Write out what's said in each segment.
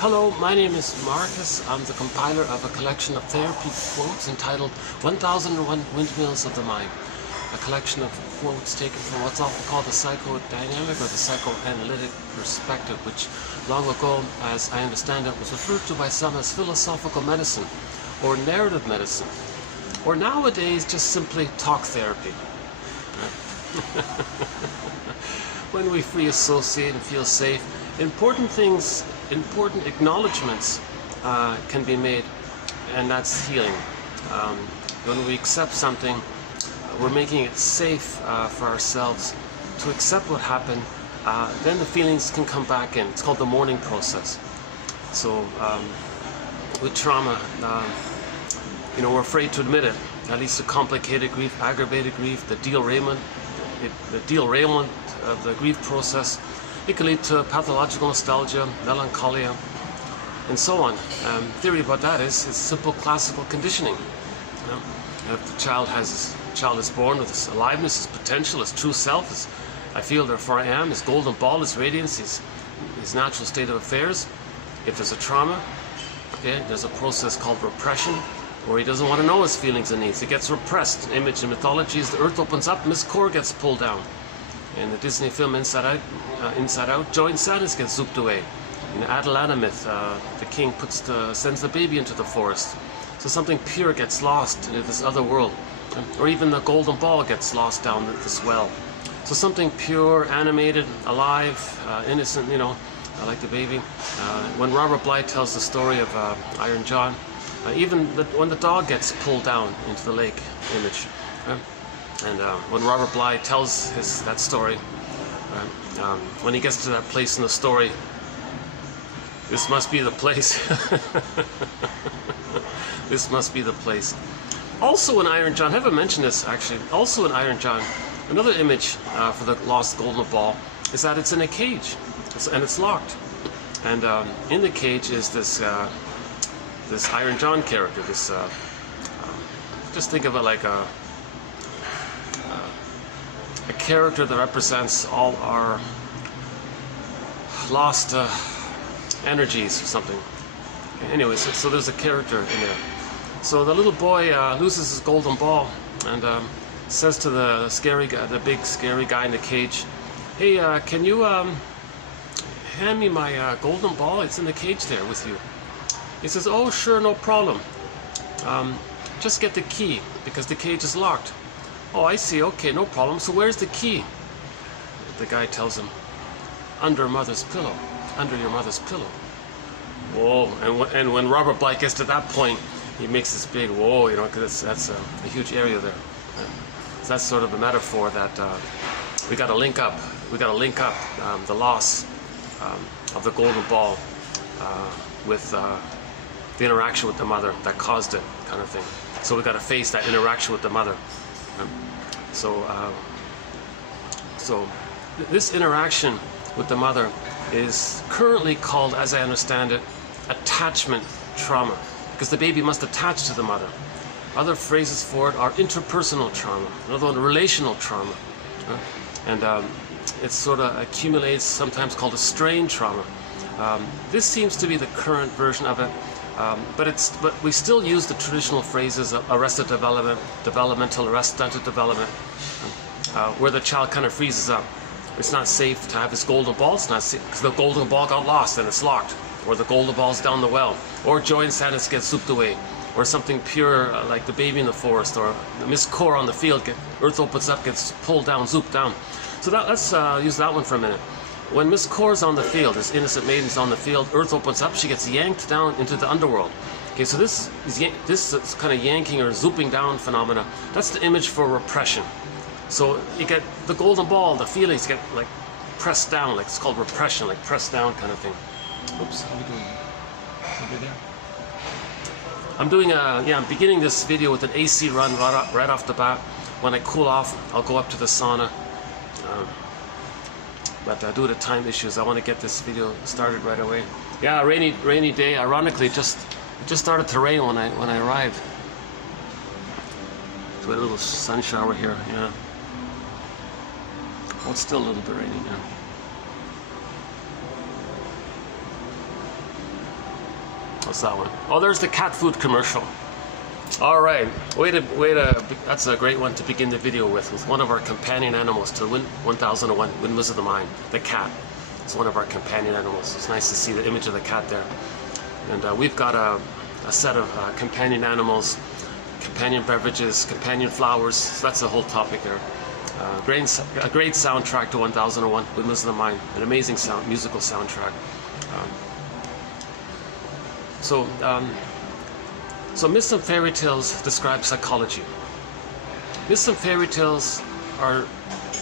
Hello, my name is Marcus. I'm the compiler of a collection of therapy quotes entitled 1001 Windmills of the Mind. A collection of quotes taken from what's often called the psychodynamic or the psychoanalytic perspective, which long ago, as I understand it, was referred to by some as philosophical medicine or narrative medicine, or nowadays just simply talk therapy. When we free associate and feel safe, important acknowledgements can be made, and that's healing. When we accept something, we're making it safe for ourselves to accept what happened. Then the feelings can come back in. It's called the mourning process. So with trauma, we're afraid to admit it. That leads to complicated grief, aggravated grief, the derailment of the grief process. It can lead to pathological nostalgia, melancholia, and so on. Theory about that is it's simple classical conditioning. If the child is born with his aliveness, his potential, his true self, his I feel therefore I am, his golden ball, his radiance, his natural state of affairs. If there's a trauma, there's a process called repression, where he doesn't want to know his feelings and needs. It gets repressed. Image in mythology is the earth opens up, Miss Core gets pulled down. In the Disney film Inside Out, joy and sadness gets zooped away. In the Atalanta myth, the king sends the baby into the forest. So something pure gets lost into this other world. Or even the golden ball gets lost down this well. So something pure, animated, alive, innocent, like the baby. When Robert Bly tells the story of Iron John, when the dog gets pulled down into the lake image. And when Robert Bly tells that story, when he gets to that place in the story, this must be the place. This must be the place. Also in Iron John, I haven't mentioned this actually, also in Iron John, another image for the lost golden ball is that it's in a cage, and it's locked. And in the cage is this Iron John character, just think of it like a character that represents all our lost energies or something. Anyways, so there's a character in there. So the little boy loses his golden ball and says to the big scary guy in the cage, "Hey, can you hand me my golden ball? It's in the cage there with you." He says, "Oh, sure, no problem. Just get the key because the cage is locked." "Oh, I see. Okay, no problem. So where's the key?" The guy tells him, "Under mother's pillow. Under your mother's pillow." Whoa! And when Robert Bly gets to that point, he makes this big whoa, because that's a huge area there. So that's sort of a metaphor that we got to link up. We got to link up the loss of the golden ball with the interaction with the mother that caused it, kind of thing. So we got to face that interaction with the mother. So this interaction with the mother is currently called, as I understand it, attachment trauma, because the baby must attach to the mother. Other phrases for it are interpersonal trauma, another one relational trauma, and it sort of accumulates, sometimes called a strain trauma. This seems to be the current version of it. But we still use the traditional phrases of arrested development, developmental arrest, stunted development, where the child kind of freezes up. It's not safe to have his golden ball. It's not safe because the golden ball got lost and it's locked, or the golden ball's down the well, or joy and sadness gets souped away, or something pure like the baby in the forest, or the Miss Core on the field, earth opens up, gets pulled down, zooped down. So let's use that one for a minute. When Miss Core's on the field, this innocent maiden's on the field, earth opens up, she gets yanked down into the underworld. Okay, so this is kind of yanking or zooping down phenomena. That's the image for repression. So you get the golden ball, the feelings get like pressed down, like it's called repression, like pressed down kind of thing. Oops, how are we doing? Over there. I'm beginning this video with an AC run right off the bat. When I cool off, I'll go up to the sauna. But due to time issues, I want to get this video started right away. Yeah, rainy day. Ironically, it just started to rain when I arrived. So a little sun shower here. Yeah. Well, it's still a little bit rainy now. What's that one? Oh, there's the cat food commercial. All right, that's a great one to begin the video with one of our companion animals to 1001 Windmills of the Mind, the cat. It's one of our companion animals. It's nice to see the image of the cat there. And we've got a set of companion animals, companion beverages, companion flowers. So that's the whole topic there. A great soundtrack to 1001 Windmills of the Mind, an amazing musical soundtrack. So myths and fairy tales describe psychology. Myths and fairy tales are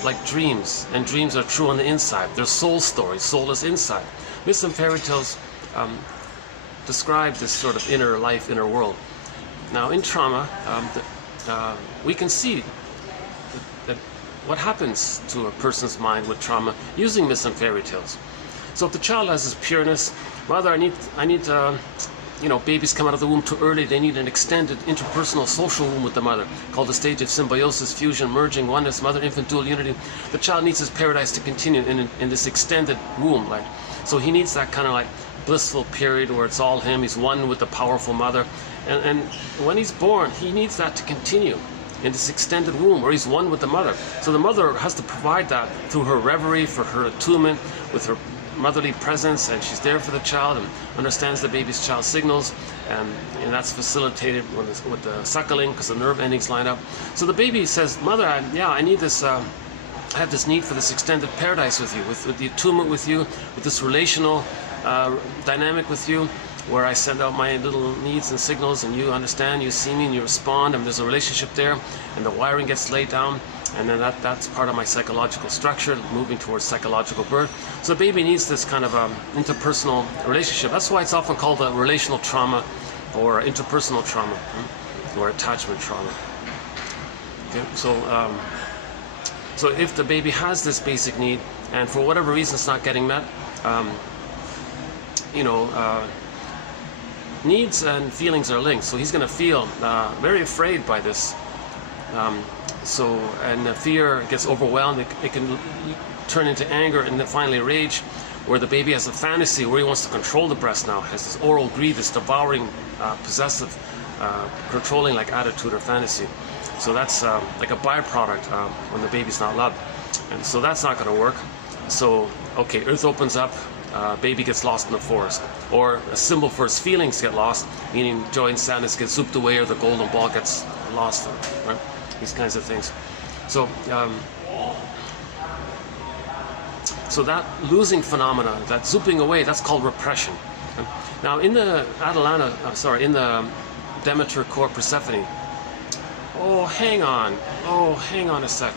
like dreams, and dreams are true on the inside. They're soul stories. Soul is inside. Myths and fairy tales describe this sort of inner life, inner world. Now, in trauma, we can see that what happens to a person's mind with trauma using myths and fairy tales. So if the child has this pureness, mother, I need you know, babies come out of the womb too early, they need an extended interpersonal social womb with the mother, called the stage of symbiosis, fusion, merging, oneness, mother-infant dual unity. The child needs his paradise to continue in this extended womb, like, so he needs that kind of like blissful period where it's all him, he's one with the powerful mother, and when he's born, he needs that to continue in this extended womb where he's one with the mother. So the mother has to provide that through her reverie, for her attunement with her motherly presence, and she's there for the child and understands the baby's child signals, and that's facilitated with the suckling because the nerve endings line up. So the baby says, mother, I need this, I have this need for this extended paradise with you, with the attunement with you, with this relational dynamic with you, where I send out my little needs and signals and you understand, you see me and you respond, and there's a relationship there, and the wiring gets laid down. And then that's part of my psychological structure, moving towards psychological birth. So the baby needs this kind of interpersonal relationship. That's why it's often called a relational trauma or interpersonal trauma or attachment trauma. Okay, so if the baby has this basic need and for whatever reason it's not getting met, needs and feelings are linked. So he's going to feel very afraid by this. And the fear gets overwhelmed, it can turn into anger and then finally rage, where the baby has a fantasy where he wants to control the breast now, has this oral greed, this devouring, possessive, controlling like attitude or fantasy. So that's like a byproduct when the baby's not loved. And so that's not going to work. So, okay, earth opens up, baby gets lost in the forest. Or a symbol for his feelings get lost, meaning joy and sadness get zooped away, or the golden ball gets lost, right? These kinds of things. So that losing phenomena, that zooping away, that's called repression. Now in the in the Demeter core Persephone, oh hang on a sec.